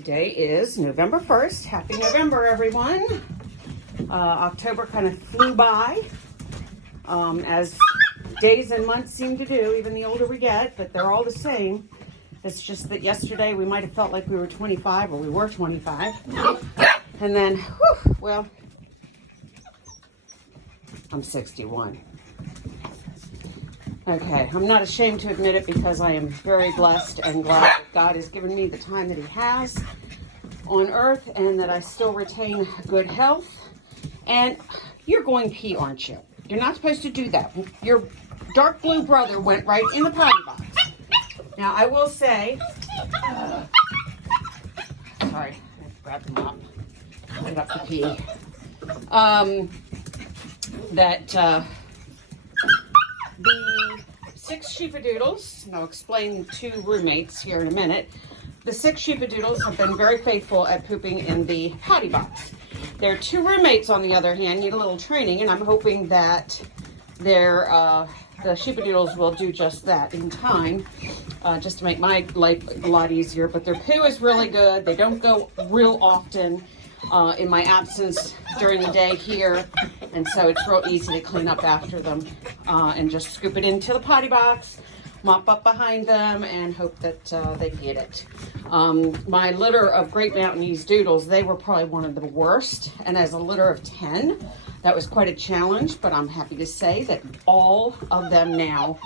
Today is November 1st. Happy November, everyone. October kind of flew by, as days and months seem to do, even the older we get, but they're all the same. It's just that yesterday we might have felt like we were 25, or we were 25. And then, whew, well, I'm 61. Okay, I'm not ashamed to admit it because I am very blessed and glad that God has given me the time that He has on earth and that I still retain good health. And you're going pee, aren't you? You're not supposed to do that. Your dark blue brother went right in the potty box. Now, I will say, sorry, I grabbed him up, get up to pee, that the 6 Sheepadoodles, and I'll explain 2 roommates here in a minute. The 6 Sheepadoodles have been very faithful at pooping in the potty box. Their 2 roommates, on the other hand, need a little training, and I'm hoping that the Sheepadoodles will do just that in time, just to make my life a lot easier. But their poo is really good. They don't go real often in my absence during the day here, and so it's real easy to clean up after them and just scoop it into the potty box, mop up behind them, and hope that they get it. My litter of Great Mountainese Doodles, they were probably one of the worst, and as a litter of 10, that was quite a challenge, but I'm happy to say that all of them now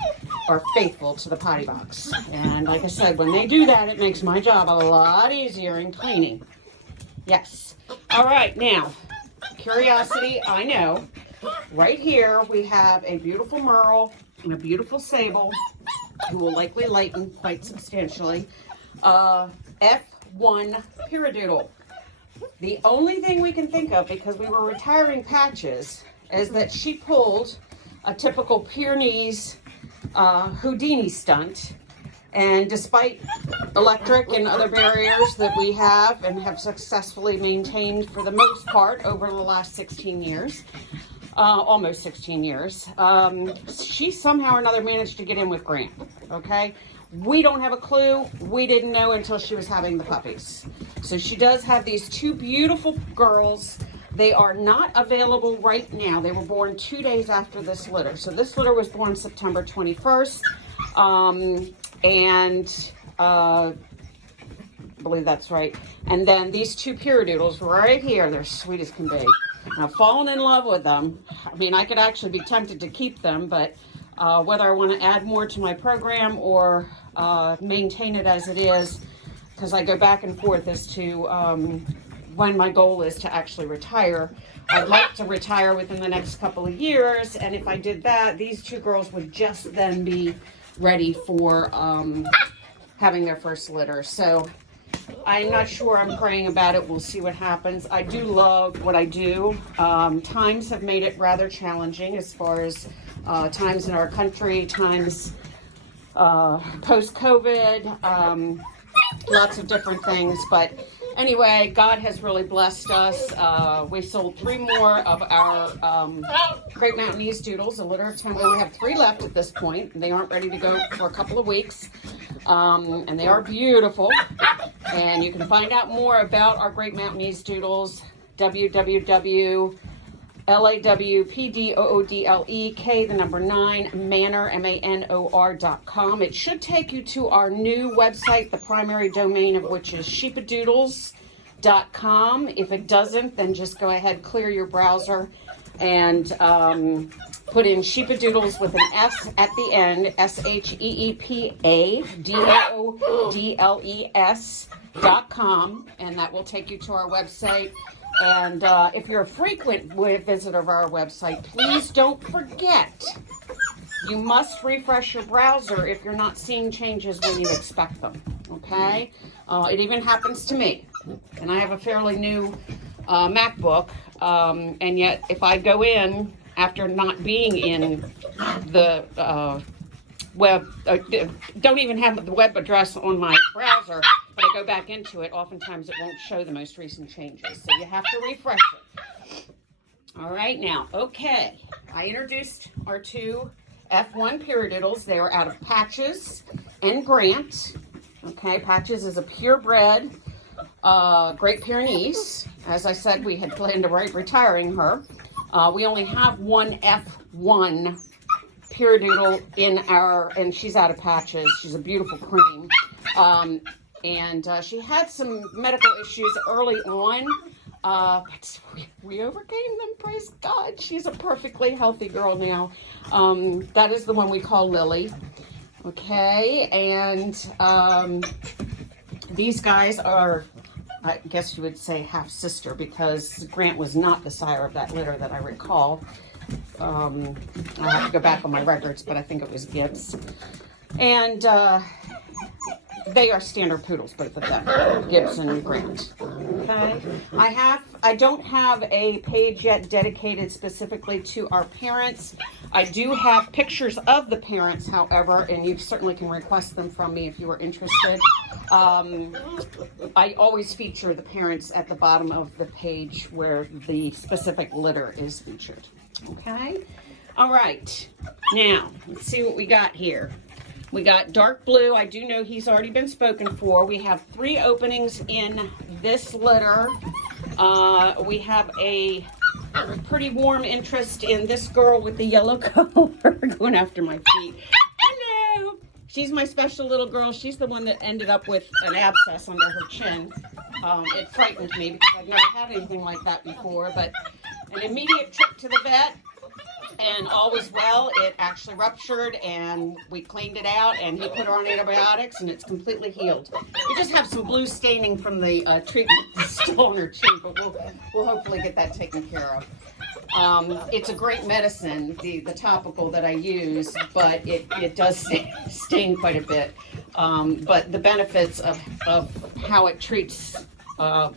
are faithful to the potty box. And like I said, when they do that, it makes my job a lot easier in cleaning. Yes. All right, now, curiosity, I know. Right here, we have a beautiful Merle and a beautiful Sable, who will likely lighten quite substantially. F1 Sheepadoodle. The only thing we can think of, because we were retiring Patches, is that she pulled a typical Pyrenees Houdini stunt. And despite electric and other barriers that we have and have successfully maintained for the most part over the last 16 years, almost 16 years, she somehow or another managed to get in with Grant, okay? We don't have a clue. We didn't know until she was having the puppies. So she does have these 2 beautiful girls. They are not available right now. They were born 2 days after this litter. So this litter was born September 21st. I believe that's right. And then these 2 Sheepadoodles right here, they're sweet as can be. I've fallen in love with them. I mean, I could actually be tempted to keep them, but whether I want to add more to my program or maintain it as it is, because I go back and forth as to when my goal is to actually retire. I'd like to retire within the next couple of years, and if I did that, these 2 girls would just then be ready for having their first litter. So I'm not sure. I'm praying about it. We'll see what happens. I do love what I do. Times have made it rather challenging as far as times in our country, times post-COVID, lots of different things. But anyway, God has really blessed us. We sold 3 more of our Great Mountainese Doodles, a litter of 10. We only have 3 left at this point. They aren't ready to go for a couple of weeks. And they are beautiful. And you can find out more about our Great Mountainese Doodles, www.lawpodlek9manor.com. It should take you to our new website, the primary domain of which is sheepadoodles.com. If it doesn't, then just go ahead, clear your browser, and put in Sheepadoodles with an S at the end, SHEEPADOODLES.com, and that will take you to our website. And if you're a frequent visitor of our website, please don't forget, you must refresh your browser if you're not seeing changes when you expect them, okay? It even happens to me, and I have a fairly new MacBook, and yet if I go in after not being in the web, don't even have the web address on my browser, but I go back into it, oftentimes it won't show the most recent changes. So you have to refresh it. All right, now, okay, I introduced our 2 F1 Sheepadoodles. They are out of Patches and Grant. Okay, Patches is a purebred Great Pyrenees. As I said, we had planned to retiring her. We only have one F1 Sheepadoodle in and she's out of patches. She's a beautiful cream. And she had some medical issues early on, but we overcame them, praise God. She's a perfectly healthy girl now. That is the one we call Lily. Okay, and these guys are, I guess you would say, half-sister, because Grant was not the sire of that litter that I recall. I have to go back on my records, but I think it was Gibbs. And they are standard poodles, both of them, Gibbs and Grant. Okay. I don't have a page yet dedicated specifically to our parents. I do have pictures of the parents, however, and you certainly can request them from me if you are interested. I always feature the parents at the bottom of the page where the specific litter is featured. Okay. All right. Now, let's see what we got here. We got dark blue. I do know he's already been spoken for. We have 3 openings in this litter. We have a pretty warm interest in this girl with the yellow color going after my feet. Hello. She's my special little girl. She's the one that ended up with an abscess under her chin. It frightened me because I've never had anything like that before, but an immediate trip to the vet. And all was well. It actually ruptured, and we cleaned it out, and he put her on antibiotics, and it's completely healed. We just have some blue staining from the treatment still on her cheek, but we'll hopefully get that taken care of. It's a great medicine, the topical that I use, but it does stain quite a bit. But the benefits of how it treats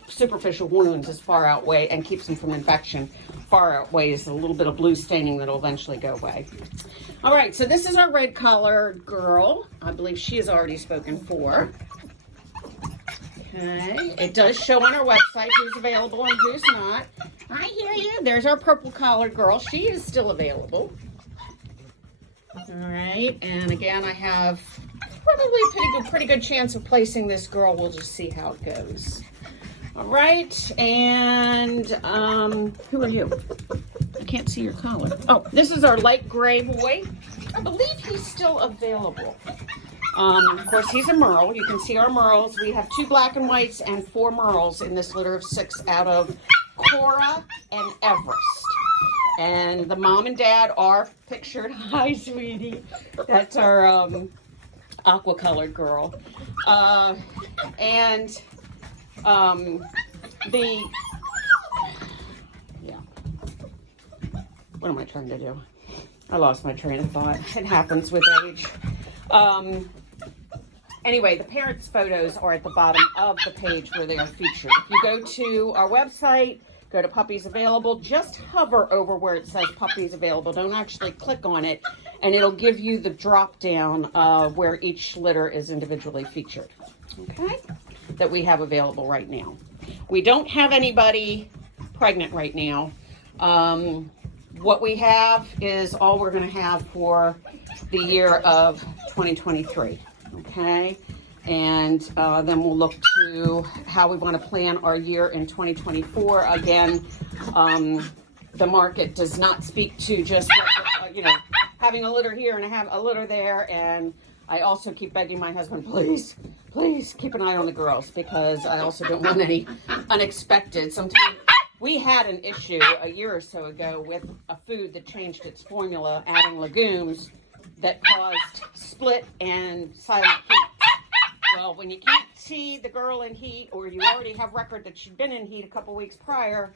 superficial wounds is far outweigh and keeps them from infection. Far outweighs a little bit of blue staining that'll eventually go away. All right, so this is our red collar girl. I believe she is already spoken for. Okay, it does show on our website who's available and who's not. I hear you. There's our purple collared girl. She is still available. All right, and again, I have probably a pretty good chance of placing this girl. We'll just see how it goes. All right, and who are you? I can't see your collar. Oh, this is our light gray boy. I believe he's still available. Of course, he's a merle. You can see our merles. We have 2 black and whites and 4 merles in this litter of 6 out of Cora and Everest. And the mom and dad are pictured. Hi, sweetie. That's our aqua-colored girl. What am I trying to do? I lost my train of thought. It happens with age. Anyway, the parents' photos are at the bottom of the page where they are featured. If you go to our website, go to Puppies Available, just hover over where it says Puppies Available. Don't actually click on it, and it'll give you the drop down where each litter is individually featured. Okay? That we have available right now. We don't have anybody pregnant right now. What we have is all we're going to have for the year of 2023. Okay? And then we'll look to how we want to plan our year in 2024. Again, the market does not speak to just, having a litter here and have a litter there. And I also keep begging my husband, please keep an eye on the girls, because I also don't want any unexpected. Sometimes we had an issue a year or so ago with a food that changed its formula, adding legumes, that caused split and silent heat. Well, when you can't see the girl in heat, or you already have record that she'd been in heat a couple weeks prior,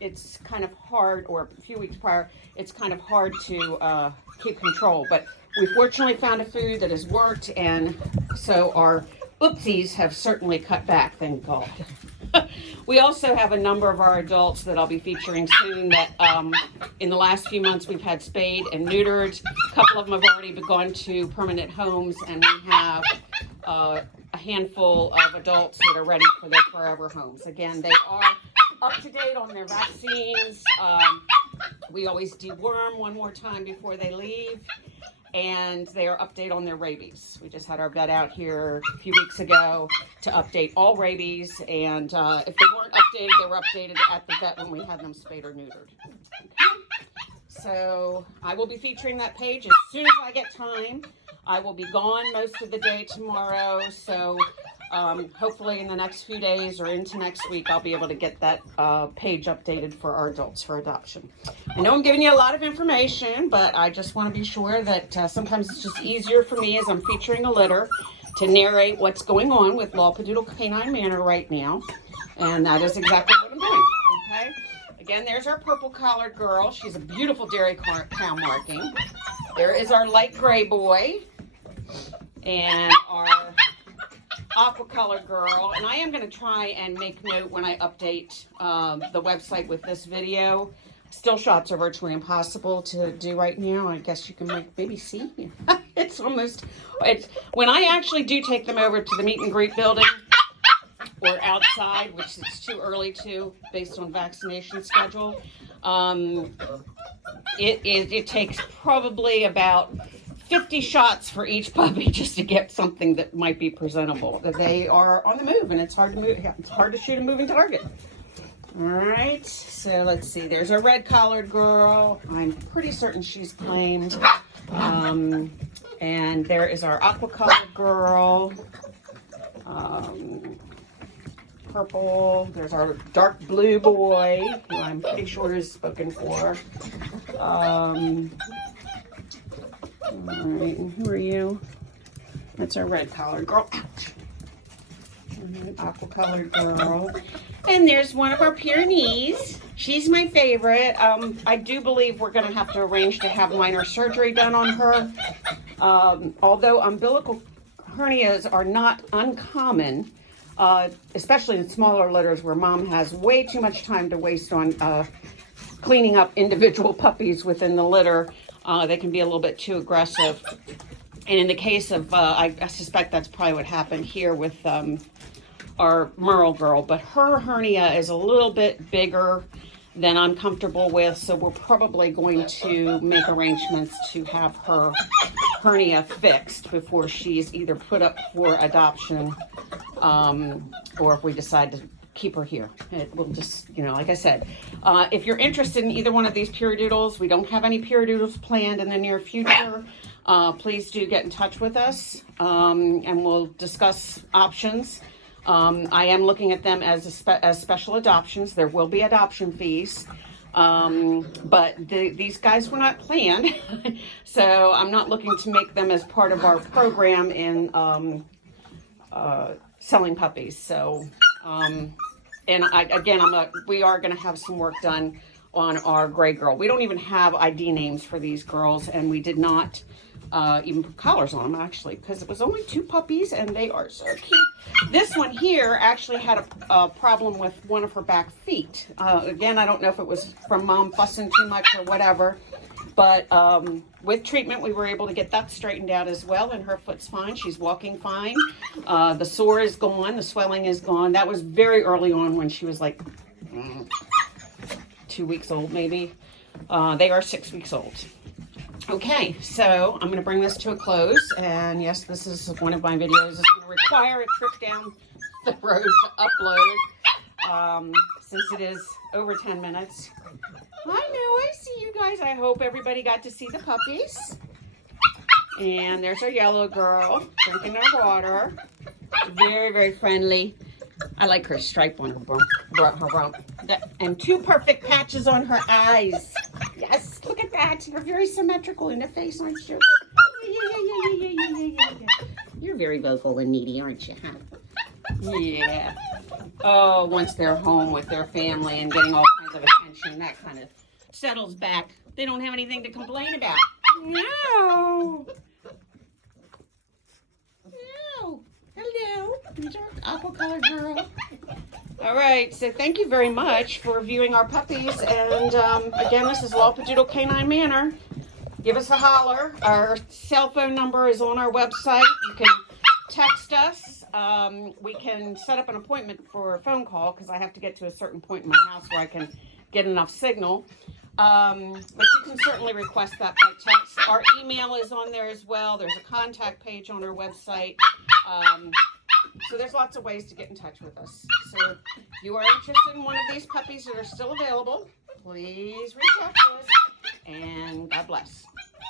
it's kind of hard, or a few weeks prior, it's kind of hard to keep control. But we fortunately found a food that has worked, and so our oopsies have certainly cut back, thank God. We also have a number of our adults that I'll be featuring soon that in the last few months we've had spayed and neutered. A couple of them have already gone to permanent homes, and we have a handful of adults that are ready for their forever homes. Again, they are up to date on their vaccines. We always deworm one more time before they leave. and their update on their rabies. We just had our vet out here a few weeks ago to update all rabies, and if they weren't updated, they were updated at the vet when we had them spayed or neutered. Okay? So I will be featuring that page as soon as I get time. I will be gone most of the day tomorrow, so hopefully in the next few days or into next week, I'll be able to get that page updated for our adults for adoption. I know I'm giving you a lot of information, but I just want to be sure that sometimes it's just easier for me as I'm featuring a litter to narrate what's going on with Sheepadoodle Canine Manor right now, and that is exactly what I'm doing, okay? Again, there's our purple collared girl. She's a beautiful dairy cow marking. There is our light gray boy and our aqua colored girl. And I am going to try and make note when I update the website with this video. Still shots are virtually impossible to do right now. I guess you can maybe see. It's when I actually do take them over to the meet and greet building, or outside, which it's too early to, based on vaccination schedule. It takes probably about 50 shots for each puppy just to get something that might be presentable. They are on the move, and it's hard to move. It's hard to shoot a moving target. All right, so let's see. There's a red collared girl. I'm pretty certain she's claimed. And there is our aqua colored girl. Purple. There's our dark blue boy, who I'm pretty sure is spoken for. All right, and who are you? That's our red collared girl. Ouch. Aqua colored girl. And there's one of our Pyrenees. She's my favorite. I do believe we're going to have to arrange to have minor surgery done on her. Although umbilical hernias are not uncommon, especially in smaller litters where mom has way too much time to waste on cleaning up individual puppies within the litter. They can be a little bit too aggressive. And in the case of, I suspect that's probably what happened here with our Merle girl, but her hernia is a little bit bigger than I'm comfortable with, so we're probably going to make arrangements to have her hernia fixed before she's either put up for adoption, or if we decide to keep her here. It will just, like I said, if you're interested in either one of these Sheepadoodles, we don't have any Sheepadoodles planned in the near future. Please do get in touch with us, and we'll discuss options. I am looking at them as special adoptions. There will be adoption fees, but these guys were not planned, so I'm not looking to make them as part of our program in selling puppies. So, and we are going to have some work done on our gray girl. We don't even have ID names for these girls, and we did not even put collars on them, actually, because it was only 2 puppies, and they are so cute. This one here actually had a problem with one of her back feet. Again, I don't know if it was from mom fussing too much or whatever, but with treatment, we were able to get that straightened out as well, and her foot's fine. She's walking fine. The sore is gone. The swelling is gone. That was very early on when she was like 2 weeks old, maybe. They are 6 weeks old. Okay, so I'm going to bring this to a close, and yes, this is one of my videos. It's going to require a trip down the road to upload, since it is over 10 minutes. I know, I see you guys. I hope everybody got to see the puppies. And there's our yellow girl drinking our water. Very, very friendly. I like her stripe on her rump. And 2 perfect patches on her eyes. Yes, look at that. You're very symmetrical in the face, aren't you? Yeah. You're very vocal and needy, aren't you, huh? Yeah. Oh, once they're home with their family and getting all kinds of attention, that kind of settles back. They don't have anything to complain about. No. Hello. There's our aqua colored girl. All right, so thank you very much for viewing our puppies. And again, this is Sheepadoodle Canine Manor. Give us a holler. Our cell phone number is on our website. You can text us. We can set up an appointment for a phone call because I have to get to a certain point in my house where I can get enough signal. But you can certainly request that by text. Our email is on there as well. There's a contact page on our website. So there's lots of ways to get in touch with us. So if you are interested in one of these puppies that are still available, please reach out to us, and God bless.